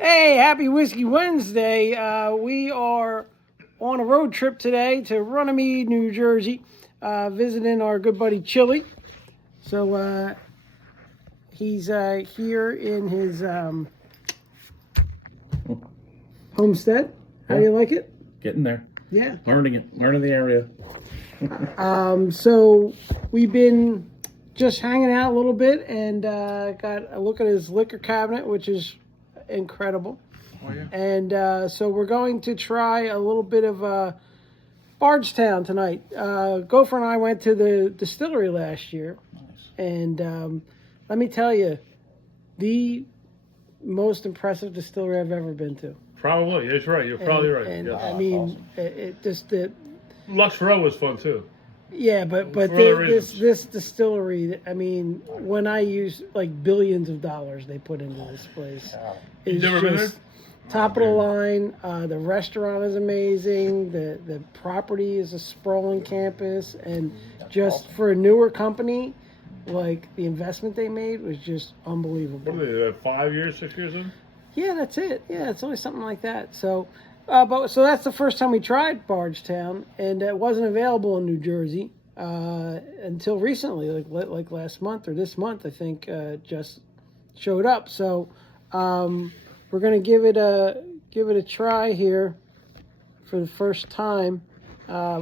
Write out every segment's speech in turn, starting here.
Hey, happy Whiskey Wednesday. We are on a road trip today to Runnymede, New Jersey, visiting our good buddy Chili. So he's here in his homestead. How do you like it? Getting there. Yeah. Learning the area. So we've been just hanging out a little bit and got a look at his liquor cabinet, which is incredible. Oh, yeah. And so we're going to try a little bit of Bardstown tonight. Gopher and I went to the distillery last year. Nice. And let me tell you, the most impressive distillery I've ever been to. Probably, that's right. You're probably right. And Yes. I mean, awesome. it just the Lux Row was fun too. yeah, but For other this reasons. distillery. I mean, when I use like billions of dollars they put into this place, it's never been just top of the line. The restaurant is amazing. The property is a sprawling campus, and just for a newer company, like the investment they made was just unbelievable. What are they, 5 years, 6 years in? Yeah, that's it. Yeah, it's always something like that. So, so that's the first time we tried Bardstown, and it wasn't available in New Jersey until recently, like last month or this month, I think, just showed up. So, we're gonna give it a try here for the first time.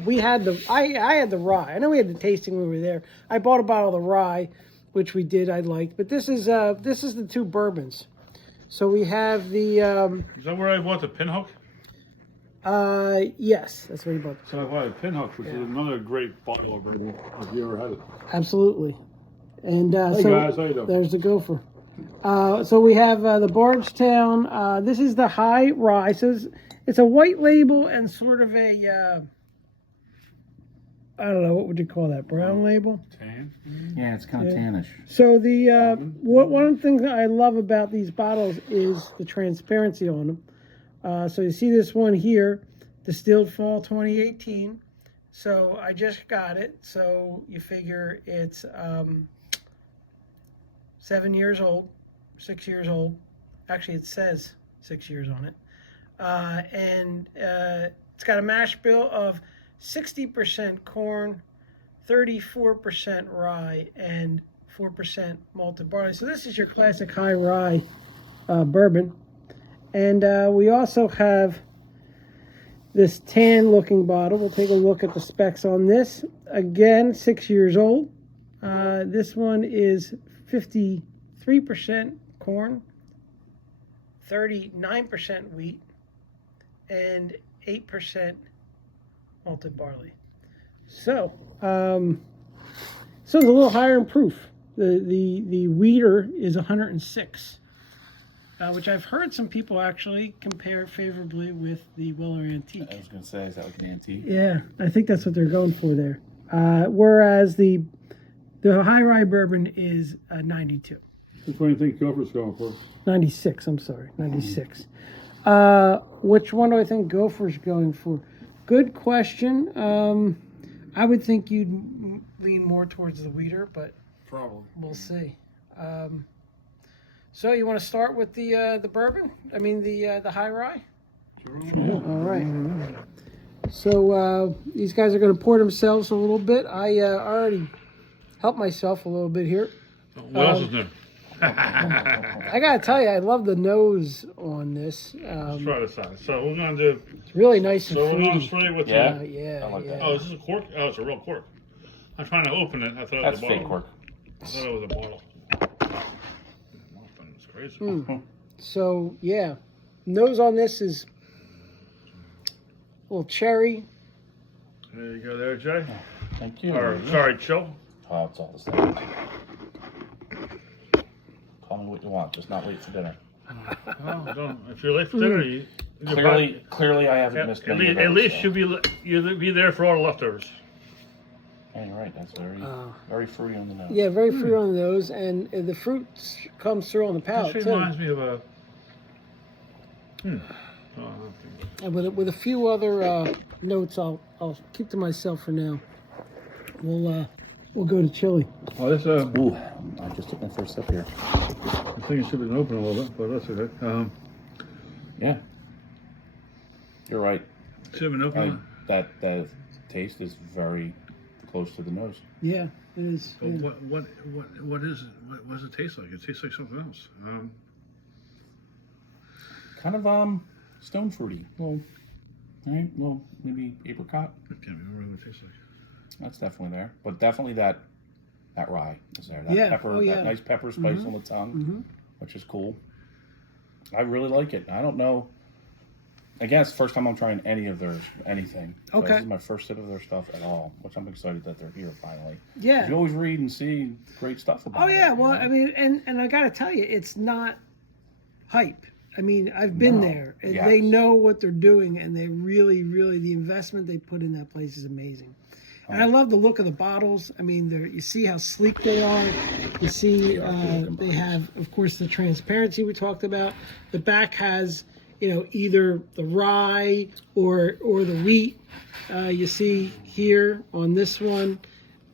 We had I had the rye. I know we had the tasting when we were there. I bought a bottle of the rye, which we did. I liked, but this is the two bourbons. So we have the Is that where I bought the pinhook? yes, that's what you bought. So I bought a pinhook, which is another great bottle of bourbon. If you ever had it. Absolutely. And Hey so guys, how you doing? there's the gopher. So we have the Bardstown. This is the high rye. So it's a white label and sort of a I don't know, what would you call that? Brown label? Tan. Yeah, it's kind of tannish. So the one of the things that I love about these bottles is the transparency on them. So you see this one here, distilled fall 2018. So I just got it. So you figure it's 7 years old, 6 years old. Actually, it says 6 years on it. And it's got a mash bill of 60% corn, 34% rye, and 4% malted barley. So this is your classic high rye bourbon. And we also have this tan looking bottle. We'll take a look at the specs on this. Again, 6 years old. This one is 53% corn, 39% wheat, and 8% malted barley. So, it's a little higher in proof. The wheater is 106, which I've heard some people actually compare favorably with the Weller Antique. I was going to say, is that like an antique? Yeah, I think that's what they're going for there. Whereas the high rye bourbon is 92. Which one do you think Gopher's going for? 96, I'm sorry, 96. Which one do I think Gopher's going for? Good question. I would think you'd lean more towards the wheater, but Probably. we'll see. So you want to start with the bourbon? I mean the high rye. Sure. All right. So these guys are going to pour themselves a little bit. I already helped myself a little bit here. What else is new? I gotta tell you, I love the nose on this. Let's try this out. So we're gonna do. It's really nice and So we're gonna fruity. spray with Yeah. the. Yeah, I like that. Oh, is this a cork? Oh, it's a real cork. I'm trying to open it. I thought it That's was a bottle. fake cork. I thought it was a bottle. It's crazy. So yeah, nose on this is a little cherry. There you go, there, Jay. Thank you. Or sorry, Chill. Oh, it's all the same. Call me what you want, just not late for dinner. Oh, don't. If you're late for dinner, you Clearly, I haven't missed many of at those, least so. you'll be there for all the leftovers. Yeah, you're right. That's very fruity on the nose. Yeah, very fruity on the nose, and the fruit comes through on the palate This too. reminds me of a. Oh, And with a few other notes, I'll keep to myself for now. We'll go to chili. oh, this Ooh, I just took my first sip here. I think it should have been open a little bit, but that's okay. Yeah. You're right. Seven up. And that taste is very close to the nose. Yeah, it is. But Yeah. what is it? What does it taste like? It tastes like something else. Kind of stone fruity. Well, right? Well, maybe apricot. I can't remember what it tastes like. That's definitely there. But definitely that rye is there. That Yeah. pepper, Oh, yeah. that nice pepper spice on the tongue, which is cool. I really like it. I don't know. Again, it's the first time I'm trying any of theirs, anything. So Okay. This is my first sip of their stuff at all, which I'm excited that they're here finally. Yeah. You always read and see great stuff about Oh it. yeah, you well, know? I mean, and I gotta tell you, it's not hype. I mean, I've been No. there, and Yes. they know what they're doing, and they really, the investment they put in that place is amazing. And I love the look of the bottles. I mean, you see how sleek they are. You see, they have, of course, the transparency we talked about. The back has, either the rye or the wheat. You see here on this one,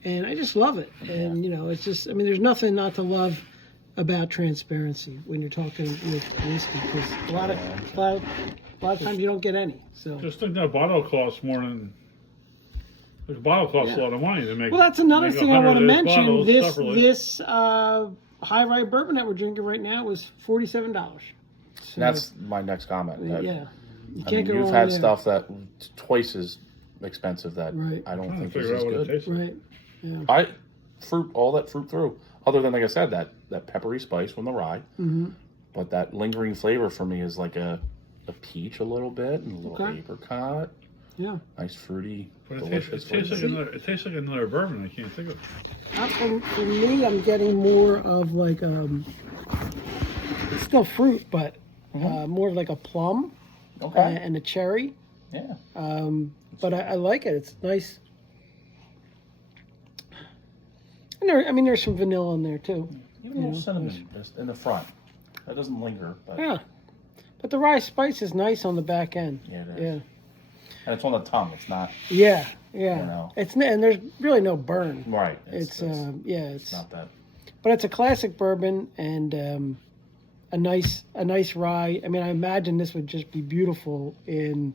and I just love it. And it's just, I mean, there's nothing not to love about transparency when you're talking with whiskey, because a lot of times you don't get any. So Just think that bottle costs more than. The bottle costs a lot of money to make. well, that's another make thing I want to 100 of these mention. bottles separately. This high rye bourbon that we're drinking right now was $47. So, That's my next comment. That, yeah, you I can't mean, go you've wrong had there. stuff that twice as expensive that Right. I don't I'm trying think to is figure as out what it good. tastes like. Right. Yeah. All that fruit through. Other than, like I said, that peppery spice from the rye. Mm-hmm. But that lingering flavor for me is like a peach a little bit and a little Okay. apricot. Yeah. Nice fruity, But delicious. it tastes like flavor. another. It tastes like another bourbon. I can't think of. For me, I'm getting more of like it's still fruit, but more of like a plum Okay. and a cherry. Yeah. But I like it. It's nice. And there's some vanilla in there too. Even a little cinnamon just in the front. That doesn't linger, but Yeah. But the rye spice is nice on the back end. yeah, it is. Yeah. And it's on the tongue. It's not Yeah. You know. And there's really no burn. right. It's It's not that. but it's a classic bourbon and a nice rye. I mean, I imagine this would just be beautiful in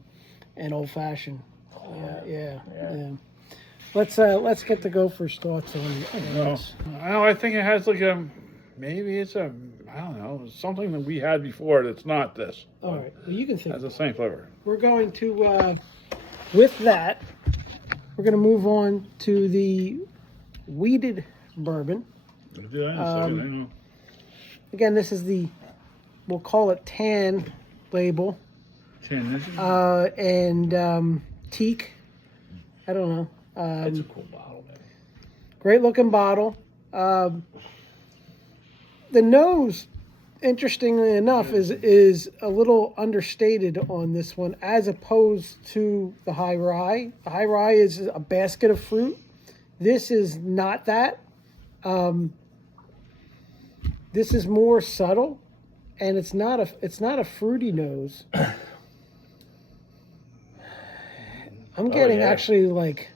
an old fashioned. Yeah. Let's get the Gopher's thoughts on this. I think it has like maybe it's I don't know, something that we had before that's not this. All right. Well, you can think. Has the same flavor. We're going to, with that, we're going to move on to the wheated bourbon. We'll do that in a second, I know. Again, this is we'll call it tan label, and teak. I don't know. It's a cool bottle, man. Great looking bottle. The nose, interestingly enough, is a little understated on this one as opposed to the high rye. The high rye is a basket of fruit. This is not that. This is more subtle, and it's not a fruity nose. I'm getting actually like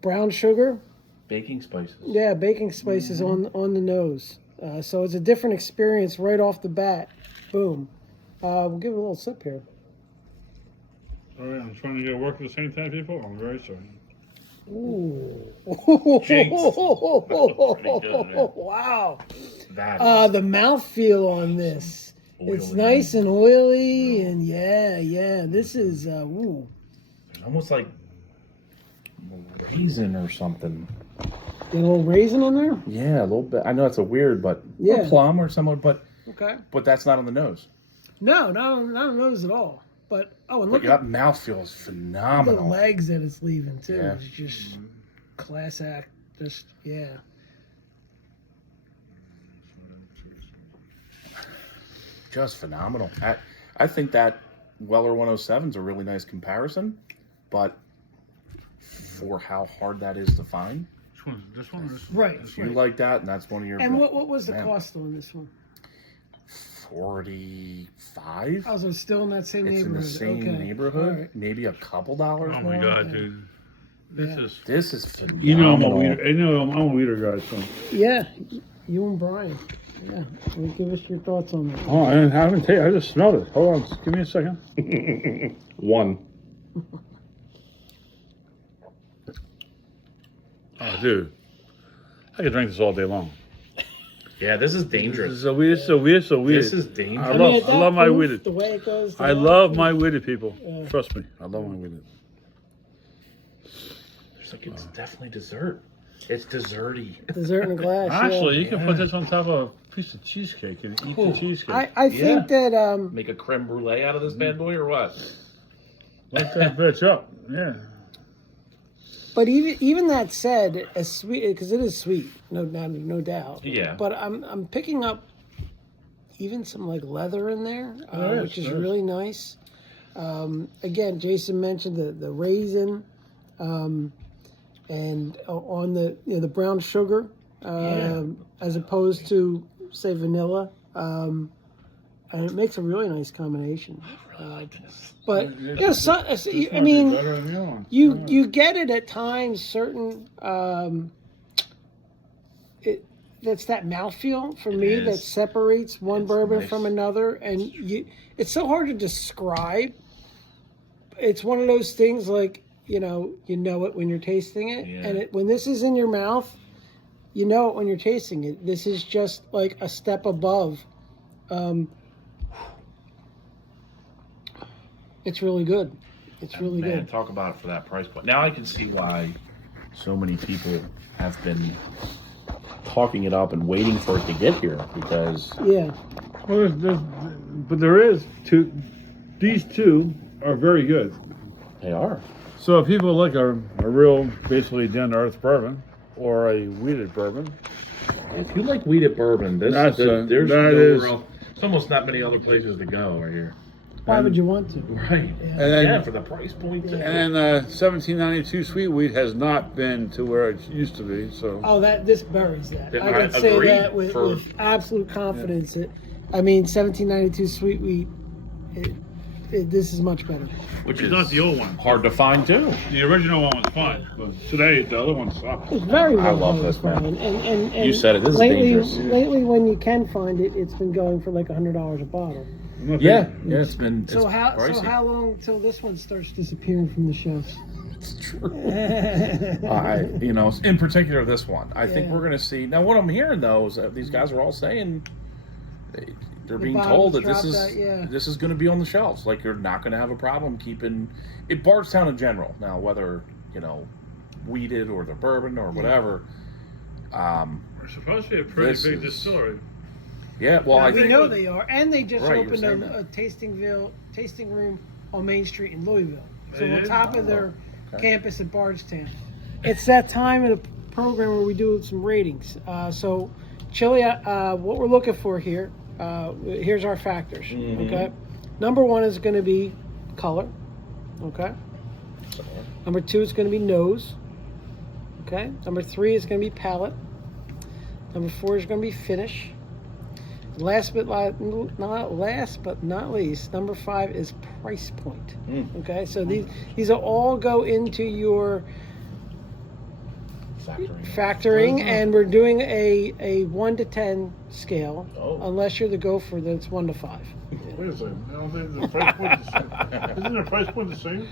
brown sugar. Baking spices. Yeah, baking spices on the nose. So it's a different experience right off the bat. Boom. We'll give it a little sip here. All right, I'm trying to get work at the same time, people. I'm very sorry. Ooh. Pretty good, man. Wow. That The mouthfeel on this. It's Oily. nice and oily, and yeah. This is ooh. It's almost like raisin or something. Got a little raisin in there? Yeah, a little bit. I know it's a weird, but Yeah. or plum or similar, but Okay. that's not on the nose. No, not on the nose at all. But and But look that at mouthfeel is the phenomenal. legs that it's leaving too. Yeah. It's just class act. Just yeah. Just phenomenal. I think that Weller 107 is a really nice comparison, but for how hard that is to find, Which one? This one or this one? Right. if you like that, and that's one of your. And what was the Man. cost on this one? 45. Oh, so it's still in that same It's in neighborhood. the same Okay. neighborhood, All right. maybe a couple dollars Oh more. my god, dude. This Yeah. is. This is phenomenal. You know I'm a weeder. I'm a weeder guy, so. Yeah, you and Brian. Yeah. Well, give us your thoughts on that. Oh, I haven't tasted. I just smelled it. Hold on, just give me a second. One. Oh, dude, I could drink this all day long. Yeah, this is This dangerous. is so weird, so weird, so weird. This is dangerous. I mean, at that love my proof, weeded. The way it goes. I love my weeded people. Trust me, I love my weeded. It's like it's definitely dessert. It's desserty. Dessert in a glass. Actually, yeah. you can put this on top of a piece of cheesecake and eat the cheesecake. I think that Make a creme brulee out of this bad boy or what? Light that bitch up. Yeah. but even that said, as sweet because it is sweet, no doubt. Yeah. But I'm picking up even some like leather in there, which is there is. really nice. Again, Jason mentioned the raisin, and on the brown sugar, as opposed to say vanilla, and it makes a really nice combination. But I mean, Better than the other one. you get it at times. Certain that's that mouthfeel for me is. that separates one It's bourbon nice. from another, and it's so hard to describe. It's one of those things like you know it when you're tasting it, Yeah. and when this is in your mouth, you know it when you're tasting it. This is just like a step above. It's really good. It's really Man, good. talk about it for that price point. Now I can see why so many people have been talking it up and waiting for it to get here because Yeah. Well, but there is two. These two are very good. they are. So if people like a real, basically down to earth bourbon or a weeded bourbon, If you like weeded bourbon, there's that nowhere is- else. There's almost not many other places to go right here. Why would you want to? Right. and then Yeah, for the price point. too. and 1792 sweet wheat has not been to where it used to be. So Oh, this buries that. Yeah, I can I say agree that with for- absolute confidence. I mean, 1792 sweet wheat. This is much better. Which it's is not the old one. hard to find too. The original one was fine, but today the other one sucks. It's very I well love done, this, man. Brian. And You said it, this is lately, dangerous. Lately, when you can find it, it's been going for like $100 a bottle. Yeah, it's been. So it's how pricey. how long till this one starts disappearing from the shelves? It's true. In particular, this one. I think Yeah. we're going to see. Now, what I'm hearing though is that these guys are all saying they're being bottoms told that this dropped is out, yeah. this is going to be on the shelves. Like you're not going to have a problem keeping it. Bardstown in general. Now, whether weeded or the bourbon or whatever. We're supposed to be a pretty This big is- distillery. Yeah. Well, I we think know they are, and they just Right, you were opened saying a that. tasting room on Main Street in Louisville. So They on did? top of their okay. campus at Bardstown. It's that time of the program where we do some ratings. So, Chili, what we're looking for here, here's our factors. Mhm. Okay, number one is going to be color. Okay. Number two is going to be nose. Okay. Number three is going to be palate. Number four is going to be finish. Last but not least, number five is price point. Okay, so these will all go into your factoring, and we're doing a 1 to 10 scale, unless you're the gopher, then it's 1 to 5. Wait a second. I don't think the price point is the same. Isn't the price point the same?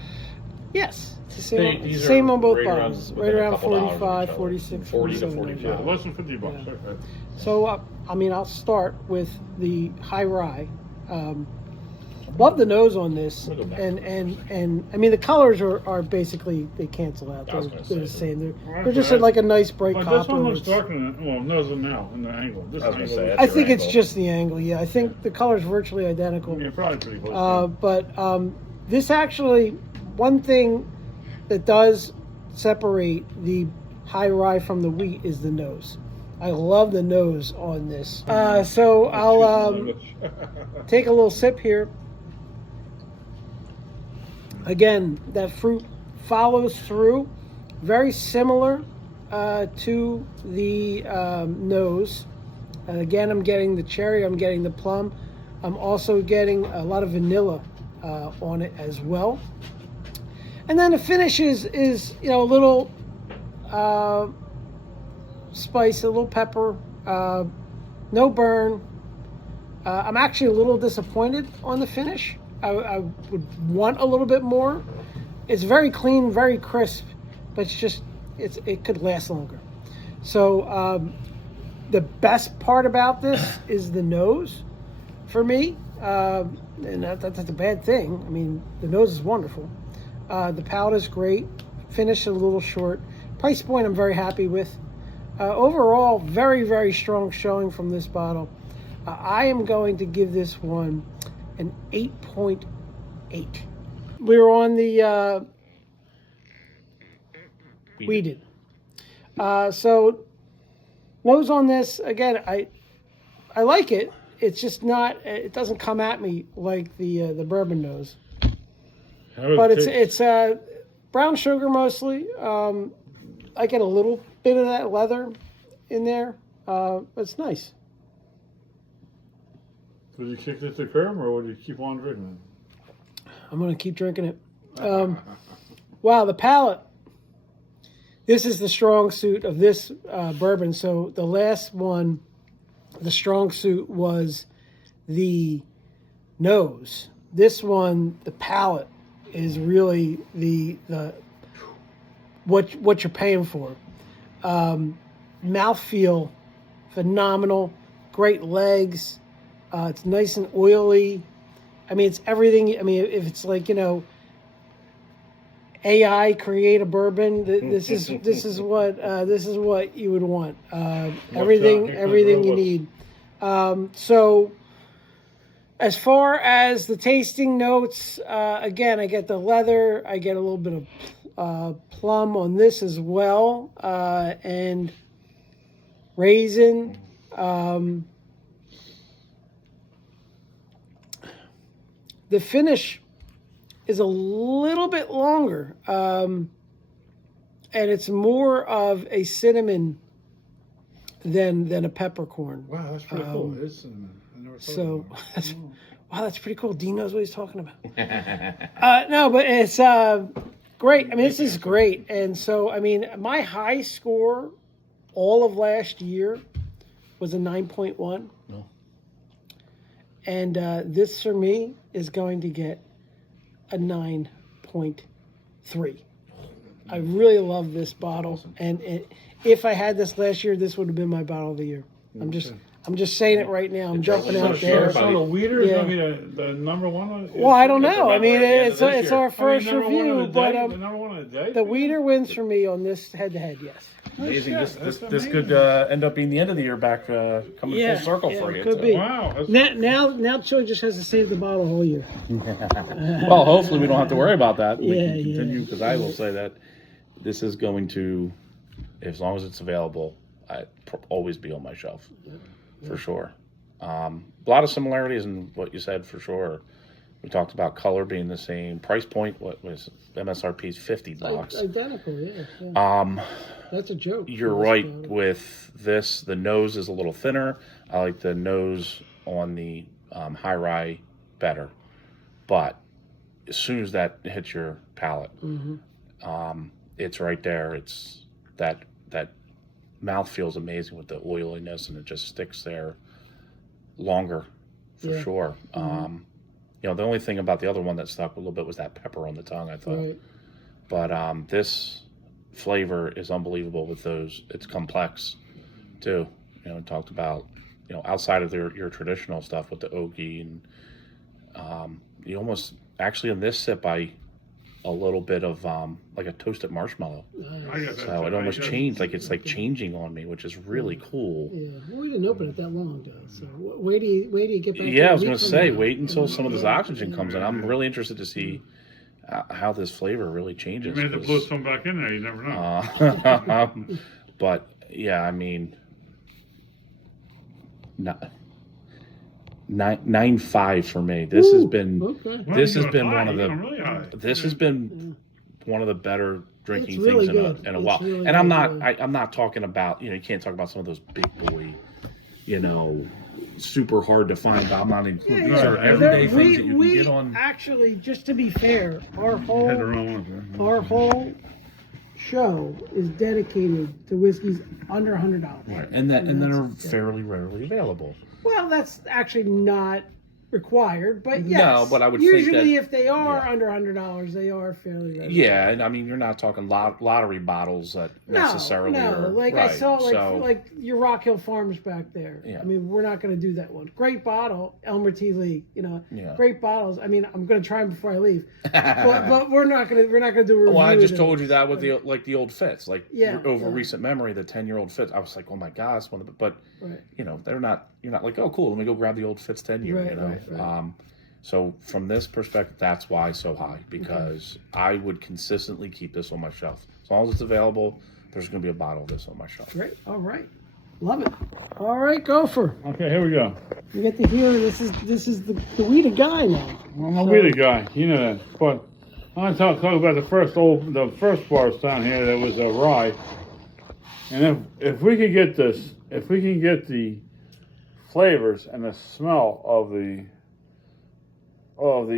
Yes, it's the same, These are same on both right around- bottles, right within a around couple dollars of 45, each other. 46, 40 to 47. 45. Less than $50. Yeah. Okay. So, I'll start with the high rye. Love the nose on this, Look at that. and I mean the colors are basically they cancel out. I was They're, gonna they're the say, same. Well, They're just okay. like a nice bright But copper. this one looks It's- darker than, well, no, than now, in the angle. This I was gonna angle say, looks- I That's think your it's angle. just the angle. Yeah, I think the color's virtually identical. You're probably pretty close. But this actually, one thing that does separate the high rye from the wheat is the nose. I love the nose on this. So I'll take a little sip here. Again, that fruit follows through, very similar to the nose. And again, I'm getting the cherry, I'm getting the plum. I'm also getting a lot of vanilla on it as well. And then the finish is a little spice, a little pepper, no burn. I'm actually a little disappointed on the finish. I would want a little bit more. It's very clean, very crisp, but it could last longer. So the best part about this is the nose for me. And that's a bad thing. I mean, the nose is wonderful. The palate is great. Finish a little short. Price point I'm very happy with. Overall, very, very strong showing from this bottle. I am going to give this one an 8.8. We were on the weeded. So nose on this, again, I like it. It's just not, it doesn't come at me like the bourbon nose. But it's brown sugar mostly. I get a little bit of that leather in there. It's nice. Would you kick it to curb, or would you keep on drinking it? I'm going to keep drinking it. Wow, the palate. This is the strong suit of this bourbon. So the last one, the strong suit was the nose. This one, the palate, is really the what you're paying for. Mouthfeel, phenomenal. Great legs. It's nice and oily. I mean, it's everything. I mean, if it's like, AI create a bourbon, this is what you would want. Everything you need. So as far as the tasting notes, again, I get the leather. I get a little bit of plum on this as well, and raisin. The finish is a little bit longer, and it's more of a cinnamon than a peppercorn. Wow, that's pretty cool. It's, So, wow, that's pretty cool. Dean knows what he's talking about. No, but it's great. I mean, this is great. And so, I mean, my high score all of last year was a 9.1. No. And this, for me, is going to get a 9.3. I really love this bottle. Awesome. And if I had this last year, this would have been my bottle of the year. I'm just saying it right now. I'm jumping out there. So the Weeder is Yeah. going to be the number one? Well, I don't know. I mean, it's our I first mean, number one review, of the but day? The number one of the day? the Weeder wins for me on this head-to-head, yes. Amazing. shit, This that's could end up being the end of the year back, coming Yeah, full circle yeah, for it you. could so. be. Wow. That's, Now Chili just has to save the bottle whole year. Well, hopefully we don't have to worry about that. We Yeah, can yeah. continue, because I will say that this is going to, as long as it's available, always be on my shelf, for sure. A lot of similarities in what you said, for sure. We talked about color being the same. Price point, what was MSRP is $50. Identical, yeah. That's a joke. You're right with this. The nose is a little thinner. I like the nose on the high rye better, but as soon as that hits your palate, it's right there. It's that mouth feels amazing with the oiliness, and it just sticks there longer, for sure. The only thing about the other one that stuck a little bit was that pepper on the tongue, I thought. Right. But this flavor is unbelievable with those. It's complex too. Talked about, outside of your traditional stuff with the oaky, and you almost, actually in this sip, a little bit of like a toasted marshmallow. I get that So too. it almost changed, like it's like changing on me, which is really cool. Yeah, well, we didn't open it that long ago, so wait till you get back. Yeah, I was going going to say, wait until some of this oxygen comes in. I'm really interested to see how this flavor really changes. You may have to blow some back in there. You never know. But yeah, I mean, 9.5 for me. This has been Okay. this has Well, been high. one of You're the really high. this has been one of the better drinking It's really things good. in a It's while. really And I'm good, not I'm not talking about, you can't talk about some of those big boy, super hard to find. I'm not including these are everyday things that you can get on. Actually, just to be fair, our Had the whole wrong one. our whole show is dedicated to whiskeys under $100. Right. And that are fairly rarely available. Well, that's actually not required, but yes. No, but I would usually think that, if they are under $100, they are fairly rare. Yeah, and I mean you're not talking lottery bottles that necessarily no. are Like right. I saw, so, like your Rock Hill Farms back there. Yeah. I mean, we're not going to do that one. Great bottle, Elmer T. Lee. Yeah. Great bottles. I mean, I'm going to try them before I leave, but we're not going to do a review. Well, I just of told them. you that with the old Fitz, like over yeah. recent memory, the 10-year-old Fitz. I was like, oh my gosh, but right. they're not. You're not like, oh cool, let me go grab the old Fitz 10-year. Right. So from this perspective, that's why it's so high, because I would consistently keep this on my shelf. As long as it's available, there's going to be a bottle of this on my shelf. Great. All right. Love it. All right, Gopher. Okay, here we go. You get to hear this is the weeded guy now. Well, I'm a weeded guy, you know that. But I want to talk about the first Bardstown here that was a rye. And if we could get this, if we can get the flavors and the smell of the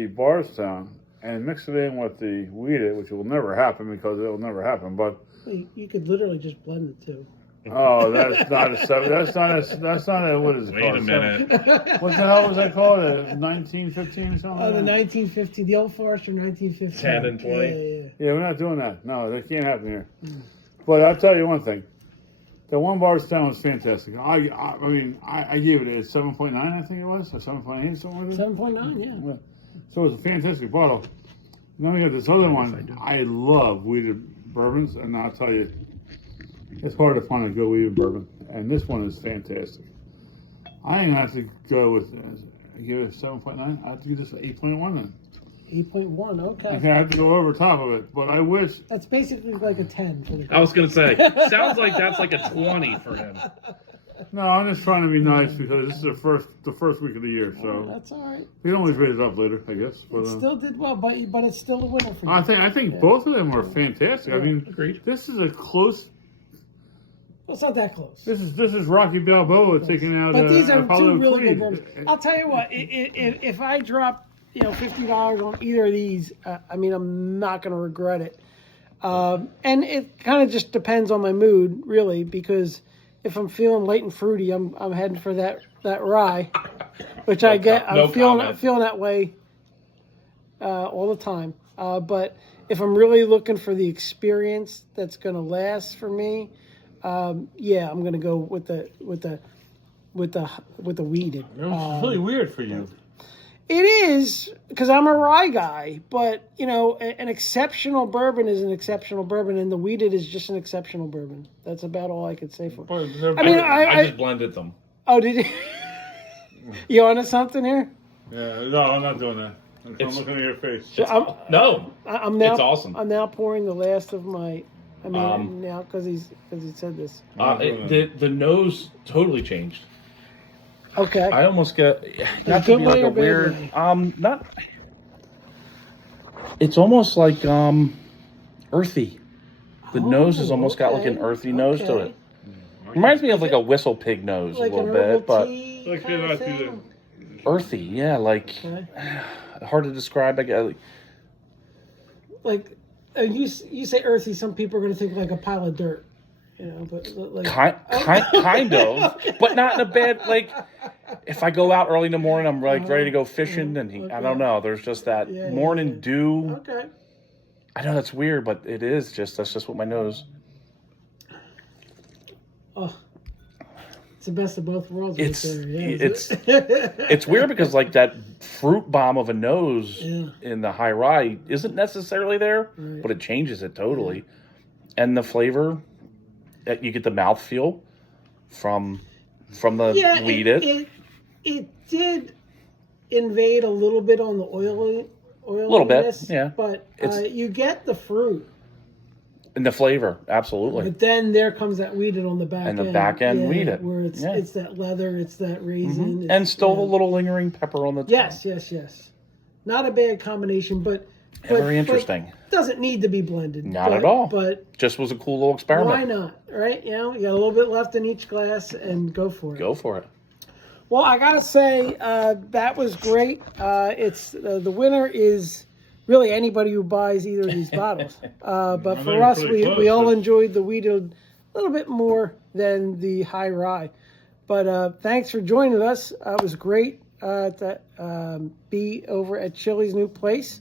Bardstown and mix it in with the wheated, which will never happen because it will never happen. But you could literally just blend the two. oh, that's not a seven. That's not a what is it Wait called? a minute. What the hell was that called? A 1915 or something? Oh, the 1950, the Old Forester 1950. 10 and 20? Yeah. Yeah, we're not doing that. No, that can't happen here. But I'll tell you one thing. The one Bardstown was fantastic. I mean, I gave it a 7.9, I think it was, or 7.8, something like that. 7.9, yeah. So it was a fantastic bottle. Then we got this other one. I love weeded bourbons, and I'll tell you, it's hard to find a good weeded bourbon. And this one is fantastic. I am going to have to go with, give it a 7.9. I have to give this an 8.1 then. 8.1, okay. Okay, I have to go over top of it, but I wish. That's basically like a 10 for the I was going to say, sounds like that's like a 20 for him. No, I'm just trying to be nice because this is the first week of the year, so That's all right. we can always raise it up later, I guess. But, It still did well, but it's still a winner for you. I think both of them are fantastic. I mean, Agreed. this is a close. Well, it's not that close. This is Rocky Balboa taking out. But these are Apollo two really Creed. good bourbons. I'll tell you what, if I drop $50 on either of these, I mean, I'm not going to regret it. And it kind of just depends on my mood, really, because if I'm feeling light and fruity, I'm heading for that rye, which I get. I'm feeling that way all the time. But if I'm really looking for the experience that's going to last for me, I'm going to go with the weeded. It's really weird for you. It is, because I'm a rye guy, but, an exceptional bourbon is an exceptional bourbon, and the weeded is just an exceptional bourbon. That's about all I could say for it. I just blended them. Oh, did you? You onto something here? Yeah, no, I'm not doing that. I'm looking at your face. I'm now, it's awesome. I'm now pouring the last of my, now because he said this. The nose totally changed. Okay. I almost got good to be like way a or bad weird way? not. It's almost like earthy. The nose has almost got like an earthy nose to it. Reminds me of like a whistle pig nose Like a little an herbal bit, but tea Like kind of do thing? earthy. Yeah, like hard to describe. I guess. Like you say earthy, some people are going to think like a pile of dirt. But like Kind of, but not in a bad like. If I go out early in the morning, I'm like ready to go fishing, and I don't know. There's just that morning dew. Okay. I know that's weird, but that's just what my nose. Oh, it's the best of both worlds. It's right there. Yeah, it's weird because like that fruit bomb of a nose Yeah. in the high rye isn't necessarily there, Right. but it changes it totally, and the flavor. You get the mouthfeel from the weeded. It did invade a little bit on the oiliness. A little bit, yeah. But you get the fruit. And the flavor, absolutely. But then there comes that weeded on the back And end. the back end weeded. Where it's that leather, it's that raisin. It's, And still a little lingering pepper on the top. Yes. Not a bad combination, but very interesting. But doesn't need to be blended. Not at all. But just was a cool little experiment. why not? Right? You got a little bit left in each glass, and go for it. Go for it. Well, I gotta say that was great. It's the winner is really anybody who buys either of these bottles. But They for were us, pretty we close, all but- enjoyed the wheated a little bit more than the high rye. But thanks for joining us. It was great to be over at Chili's new place.